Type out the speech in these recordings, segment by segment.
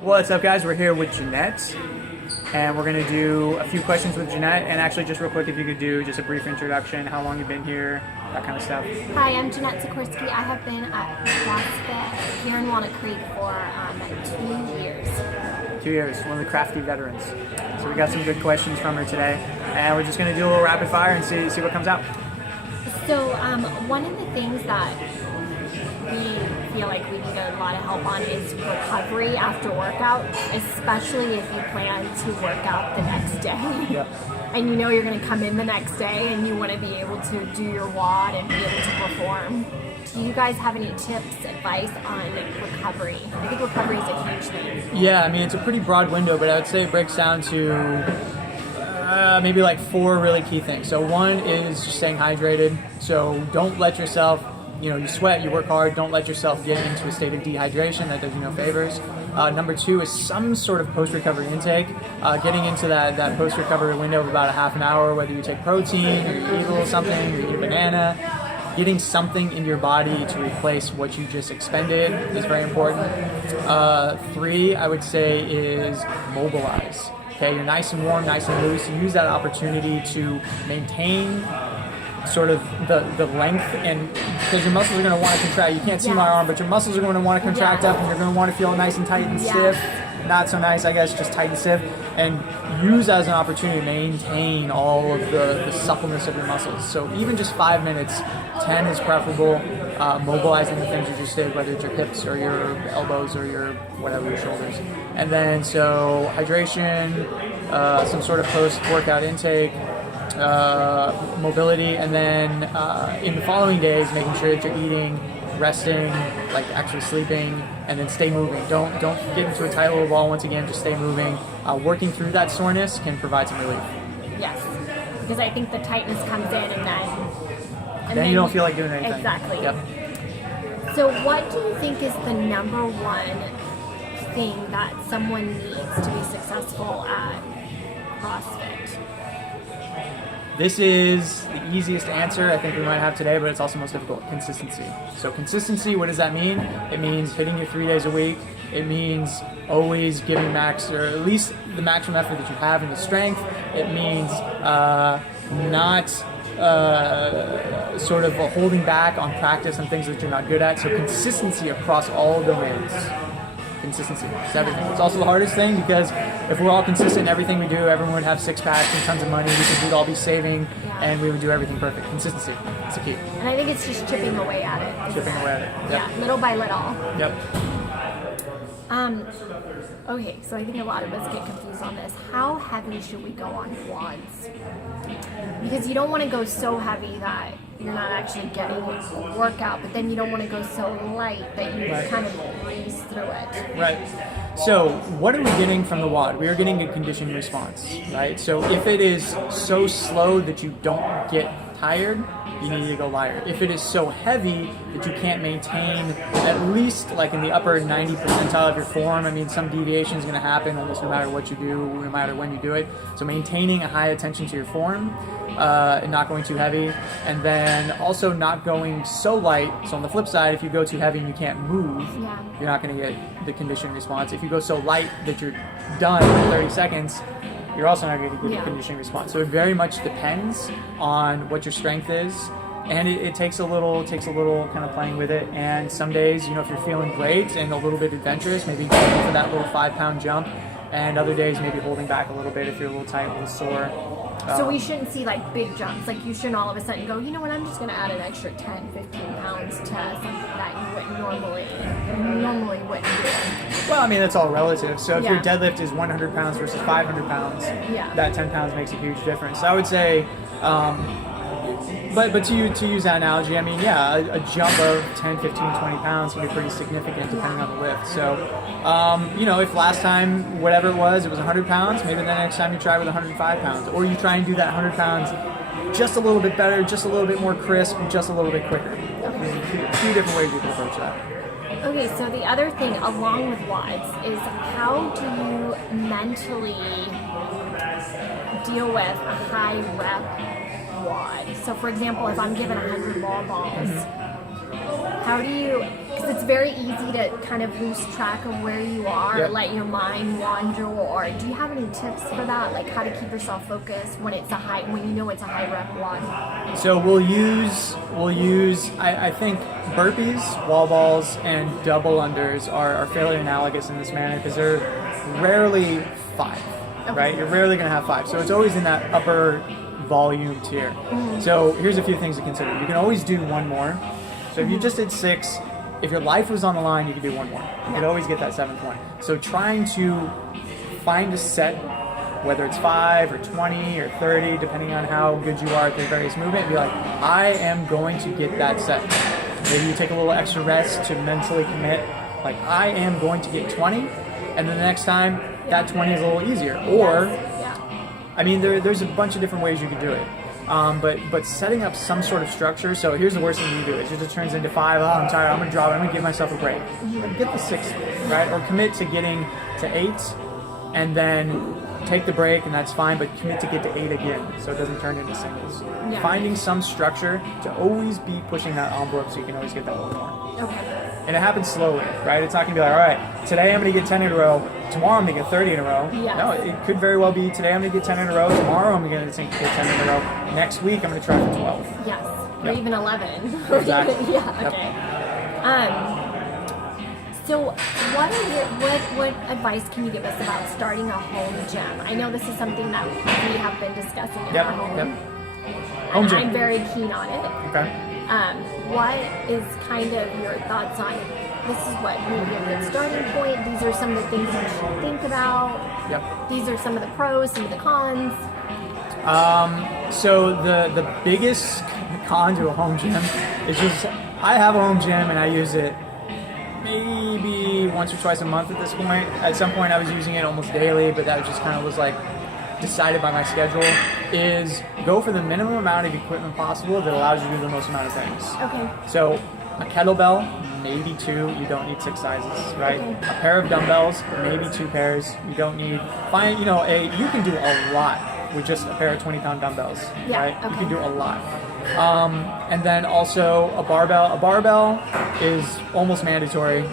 What's up, guys? We're here with Janette, and we're going to do a few questions with Janette. And actually, just real quick, if you could do just a brief introduction, how long you've been here, that kind of stuff. Hi, I'm Janette Sikorski. I have been at CrossFit here in Walnut Creek for 2 years. 2 years, one of the crafty veterans. So we got some good questions from her today, and we're just going to do a little rapid fire and see what comes out. So one of the things that we feel like we need a lot of help on is recovery after workout, especially if you plan to work out the next day. Yep. And you know you're going to come in the next day and you want to be able to do your WOD and be able to perform. Do you guys have any tips, advice on recovery? I think recovery is a huge thing. Yeah, I mean, it's a pretty broad window, but I would say it breaks down to maybe like 4 really key things. So one is just staying hydrated. So don't let yourself, you sweat, you work hard, don't let yourself get into a state of dehydration. That does you no favors. Number 2 is some sort of post-recovery intake. Getting into that post-recovery window of about a half an hour, whether you take protein, or you eat a little something, or you eat a banana. Getting something in your body to replace what you just expended is very important. 3, I would say, is mobilize. Okay, you're nice and warm, nice and loose. Use that opportunity to maintain sort of the length, and because your muscles are going to want to contract. You can't see my arm, but your muscles are going to want to contract up, and you're going to want to feel nice and tight and stiff. Not so nice, I guess, just tight and stiff. And use as an opportunity to maintain all of the suppleness of your muscles. So even just 5 minutes, 10 is preferable. Mobilizing the things you just did, whether it's your hips or your elbows or your whatever, your shoulders. And then so hydration, some sort of post-workout intake, mobility, and then in the following days, making sure that you're eating, resting, like actually sleeping, and then stay moving. Don't get into a tight little ball once again. Just stay moving. Working through that soreness can provide some relief. Yes, because I think the tightness comes in, and then you don't feel like doing anything. Exactly. Yep. So what do you think is the number one thing that someone needs to be successful at CrossFit? This is the easiest answer I think we might have today, but it's also most difficult. Consistency. So consistency, what does that mean? It means hitting your 3 days a week. It means always giving max, or at least the maximum effort that you have in the strength. It means not sort of holding back on practice and things that you're not good at. So consistency across all domains. Consistency. It's everything. It's also the hardest thing, because if we're all consistent in everything we do, everyone would have 6 packs and tons of money. We'd all be saving, and we would do everything perfect. Consistency. It's the key. And I think it's just chipping away at it. Chipping away at it. Yep. Yeah, little by little. Yep. Okay, so I think a lot of us get confused on this. How heavy should we go on quads? Because you don't want to go so heavy that you're not actually getting a workout, but then you don't want to go so light that you kind of breeze through it. Right. So what are we getting from the WOD? We are getting a conditioned response, right? So if it is so slow that you don't get tired, you need to go lighter. If it is so heavy that you can't maintain at least like in the upper 90 percentile of your form, I mean, some deviation is going to happen almost no matter what you do, no matter when you do it. So maintaining a high attention to your form, and not going too heavy, and then also not going so light. So on the flip side, if you go too heavy and you can't move, you're not going to get the conditioned response. If you go so light that you're done in 30 seconds, you're also not going to get the conditioning response. So it very much depends on what your strength is, and it takes a little kind of playing with it. And some days, if you're feeling great and a little bit adventurous, maybe going for that little 5-pound jump, and other days maybe holding back a little bit if you're a little tight, a little sore. So we shouldn't see like big jumps. Like you shouldn't all of a sudden go, you know what, I'm just going to add an extra 10, 15 pounds to something that you wouldn't normally wouldn't do. Well, I mean, that's all relative. So if your deadlift is 100 pounds versus 500 pounds, that 10 pounds makes a huge difference. So I would say, but to use that analogy, I mean, a jump of 10, 15, 20 pounds can be pretty significant depending on the lift. So, if last time, whatever it was 100 pounds, maybe the next time you try with 105 pounds. Or you try and do that 100 pounds just a little bit better, just a little bit more crisp, just a little bit quicker. There's a few different ways you can approach that. Okay, so the other thing along with WODs is how do you mentally deal with a high rep WOD? So for example, if I'm given 100 balls, how do you, because it's very easy to kind of lose track of where you are, Yep. let your mind wander. Or do you have any tips for that, like how to keep yourself focused when it's when you know it's a high rep one? So we'll use I think burpees, wall balls, and double unders are fairly analogous in this manner because they're rarely 5, right? You're rarely going to have 5. So it's always in that upper volume tier. So here's a few things to consider. You can always do one more. So if you just did 6, if your life was on the line, you could do one more. You could always get that 7th one. So trying to find a set, whether it's 5 or 20 or 30, depending on how good you are at the various movement, and be like, I am going to get that set. Maybe you take a little extra rest to mentally commit. Like, I am going to get 20, and then the next time, that 20 is a little easier. Or, I mean, there's a bunch of different ways you can do it. But setting up some sort of structure. So here's the worst thing you do: it just turns into 5. Oh, I'm tired. I'm gonna drop it. I'm gonna give myself a break. Get the 6, right? Or commit to getting to 8, and then take the break, and that's fine. But commit to get to 8 again, so it doesn't turn into singles. Yeah. Finding some structure to always be pushing that envelope, so you can always get that one more. Okay. And it happens slowly, right? It's not gonna be like, all right, today I'm gonna get 10 in a row. Tomorrow I'm gonna get 30 in a row. Yes. No, it could very well be today I'm gonna get 10 in a row. Tomorrow I'm gonna get 10 in a row. Next week I'm gonna try for 12. Yes. Or Yep. even 11. Exactly. Yeah. Yep. Okay. So what advice can you give us about starting a home gym? I know this is something that we have been discussing in our home. Home gym. I'm very keen on it. Okay. What is kind of your thoughts on this is what maybe a good starting point? These are some of the things you should think about. Yep. These are some of the pros, some of the cons. So the biggest con to a home gym is just I have a home gym and I use it maybe once or twice a month at this point. At some point I was using it almost daily, but that just kind of was like decided by my schedule. Is go for the minimum amount of equipment possible that allows you to do the most amount of things. Okay. So a kettlebell, maybe 2. You don't need 6 sizes, right? Okay. A pair of dumbbells, maybe 2 pairs. You don't need you can do a lot with just a pair of 20-pound dumbbells, Yeah, right? okay. You can do a lot. And then also a barbell. A barbell is almost mandatory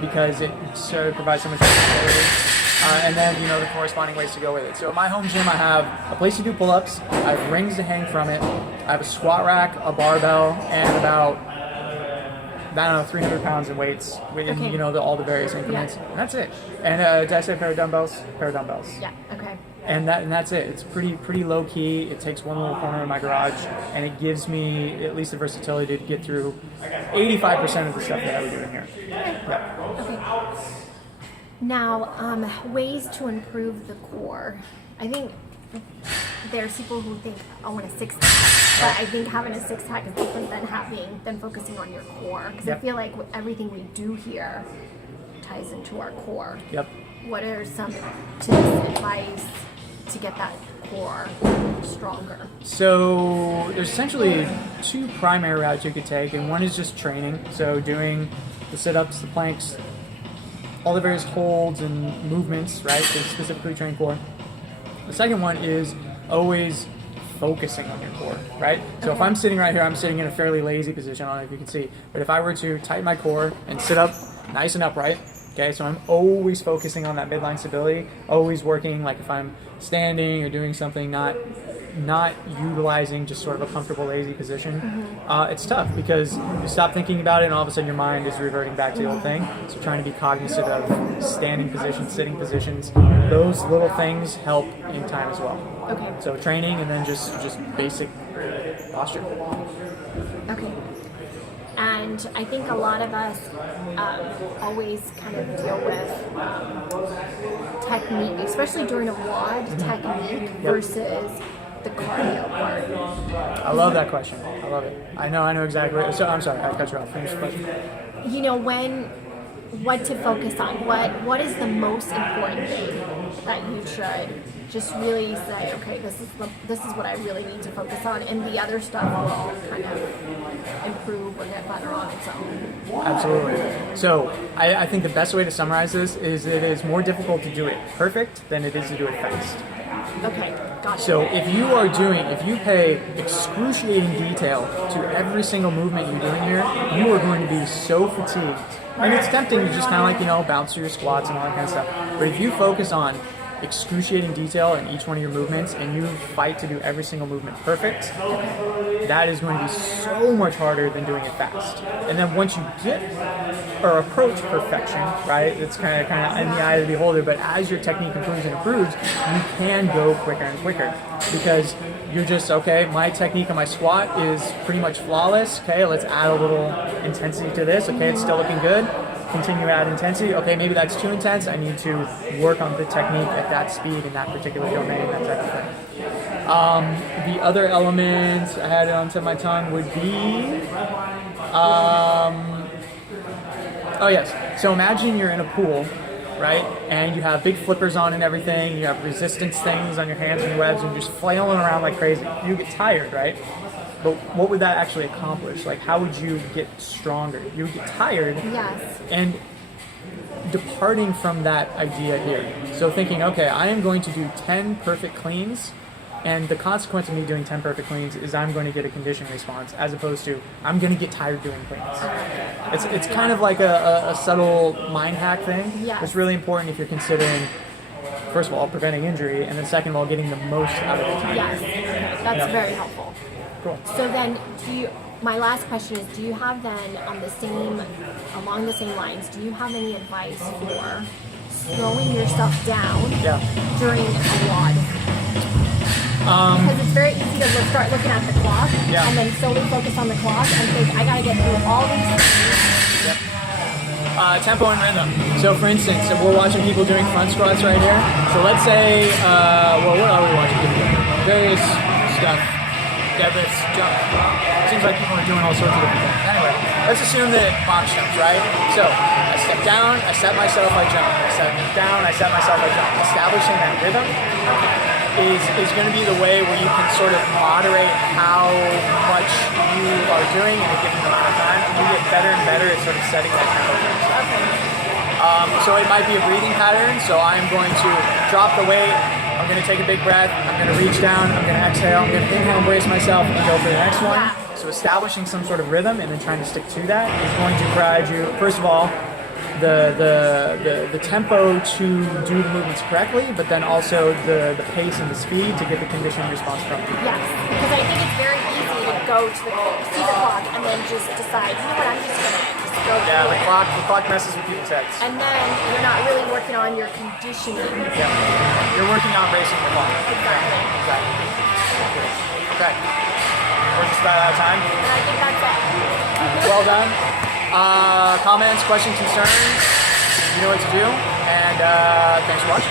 because it sort of provides so much flexibility. And then, the corresponding ways to go with it. So at my home gym, I have a place to do pull-ups, I have rings to hang from it, I have a squat rack, a barbell, and about, 300 pounds in weights in, all the various increments. And that's it. And did I say a pair of dumbbells? Pair of dumbbells. Yeah. Okay. And that's it. It's pretty low key. It takes one little corner of my garage, and it gives me at least the versatility to get through 85% of the stuff that I would do in here. Yep. Okay. Now, ways to improve the core. I think there's people who think, I want a 6-pack, but I think having a 6-pack is different than focusing on your core. Because I feel like everything we do here ties into our core. Yep. What are some tips, advice to get that core stronger? So there's essentially 2 primary routes you could take, and one is just training. So doing the sit-ups, the planks, all the various holds and movements, right, to specifically train core. The second one is always focusing on your core, right? So if I'm sitting right here, I'm sitting in a fairly lazy position, I don't know if you can see, but if I were to tighten my core and sit up nice and upright, okay, so I'm always focusing on that midline stability, always working, like if I'm standing or doing something, not utilizing just sort of a comfortable, lazy position. It's tough because you stop thinking about it and all of a sudden your mind is reverting back to the old thing. So trying to be cognizant of standing positions, sitting positions, those little things help in time as well. Okay. So training and then just basic posture. Okay. And I think a lot of us always kind of deal with technique, especially during a WOD, technique versus the cardio part. I love that question. I love it. I know exactly. So I'm sorry, I cut you off. Finish the question. What to focus on? What is the most important thing that you should just really say, okay, this is what I really need to focus on, and the other stuff will kind of improve or get better on its own. Absolutely. So I think the best way to summarize this is it is more difficult to do it perfect than it is to do it fast. Okay, gotcha. So if you pay excruciating detail to every single movement you're doing here, you are going to be so fatigued. And it's tempting to just kind of like, bounce through your squats and all that kind of stuff. But if you focus on excruciating detail in each one of your movements and you fight to do every single movement perfect, that is going to be so much harder than doing it fast. And then once you get or approach perfection, right, it's kind of in the eye of the beholder, but as your technique improves and improves, you can go quicker and quicker because you're just, okay, my technique on my squat is pretty much flawless. Okay, let's add a little intensity to this. Okay, it's still looking good. Continue to add intensity. Okay, maybe that's too intense. I need to work on the technique at that speed in that particular domain, that type of thing. The other element I had it onto my tongue would be, oh yes. So imagine you're in a pool, right? And you have big flippers on and everything. You have resistance things on your hands and your webs, and you're just flailing around like crazy. You get tired, right? But what would that actually accomplish? Like, how would you get stronger? You would get tired. Yes. And departing from that idea here. So thinking, okay, I am going to do 10 perfect cleans, and the consequence of me doing 10 perfect cleans is I'm going to get a conditioning response, as opposed to I'm going to get tired doing cleans. It's kind of like a subtle mind hack thing. Yes. It's really important if you're considering, first of all, preventing injury, and then second of all, getting the most out of your time. Yes. Okay. That's very helpful. Cool. So then, my last question is, do you have then along the same lines, do you have any advice for slowing yourself down during a WOD? Because it's very easy to start looking at the clock and then slowly focus on the clock and think, I gotta get through all these things. Tempo and rhythm. So for instance, if we're watching people doing front squats right here. So let's say, what are we watching people doing? Various stuff. Deadlifts, jump. Seems like people are doing all sorts of different things. Anyway, let's assume that box jumps, right? So I step down, I set myself, I jump. I step down, I set myself, I jump. Establishing that rhythm is going to be the way where you can sort of moderate how much you are doing in a given amount of time. And you get better and better at sort of setting that tempo. So it might be a breathing pattern. So I'm going to drop the weight. I'm going to take a big breath, I'm going to reach down, I'm going to exhale, I'm going to inhale and brace myself and go for the next one. So establishing some sort of rhythm and then trying to stick to that is going to provide you, first of all, the tempo to do the movements correctly, but then also the pace and the speed to get the conditioning response from you. Yes, because I think it's very easy to go to see the clock and then just decide, you know what, I'm just going to go the clock messes with people's heads. And then you're not really working on your conditioning. Yeah, you're working on racing the clock. Exactly. Okay, we're just about out of time. And I think that's it. Well done. Comments, questions, concerns, you know what to do, and thanks for watching.